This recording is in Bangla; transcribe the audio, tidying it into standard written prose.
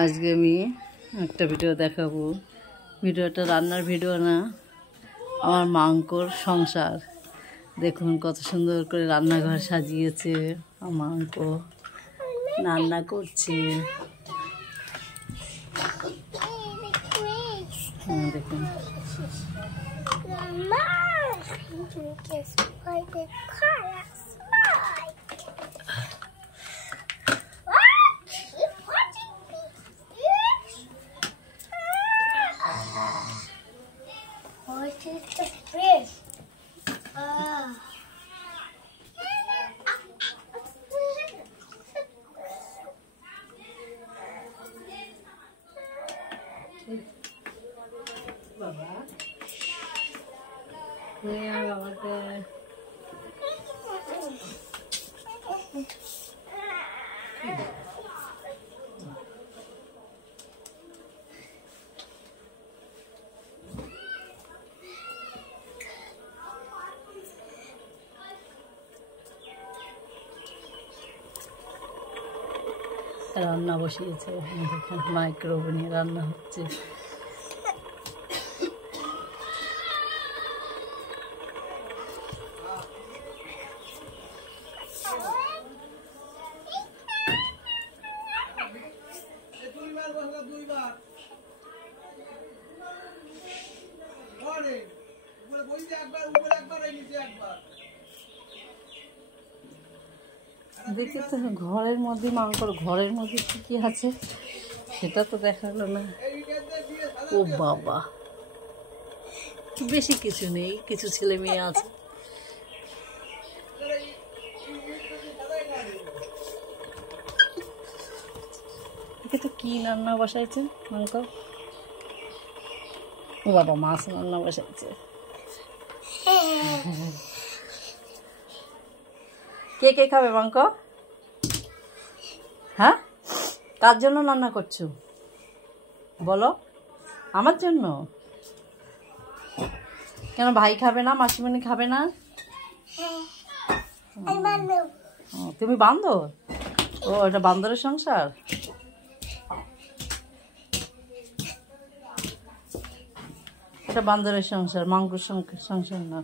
আজকে আমি একটা ভিডিও দেখাবো। ভিডিওটা রান্নার ভিডিও না, আমার মাঙ্কর সংসার। দেখুন কত সুন্দর করে রান্নাঘর সাজিয়েছে। আমার মাঙ্ক রান্না করছে। দেখুন What is the fish? বাবা বাবাকে রান্না বসিয়েছে। দেখুন মাইক্রো ওভেনে রান্না হচ্ছে। দেখি তো ঘরের মধ্যে মাংকর ঘরের মধ্যে কি কি আছে সেটা তো দেখালো না। ও বাবা, বেশি কিছু নেই, কিছু ছেলে মেয়ে আছে। তো কি রান্না বসাইছে মাংকর? ও বাবা, মাছ রান্না বসাইছে। কে কে খাবে মাংক? হ্যাঁ, কার জন্য রান্না করছো বলো? আমার জন্য? কেন, ভাই খাবে না? মাসিমণি খাবে না? তুমি বান্দর? ও, এটা বান্দরের সংসার। এটা বান্দরের সংসার, মাংকুর সংসার না।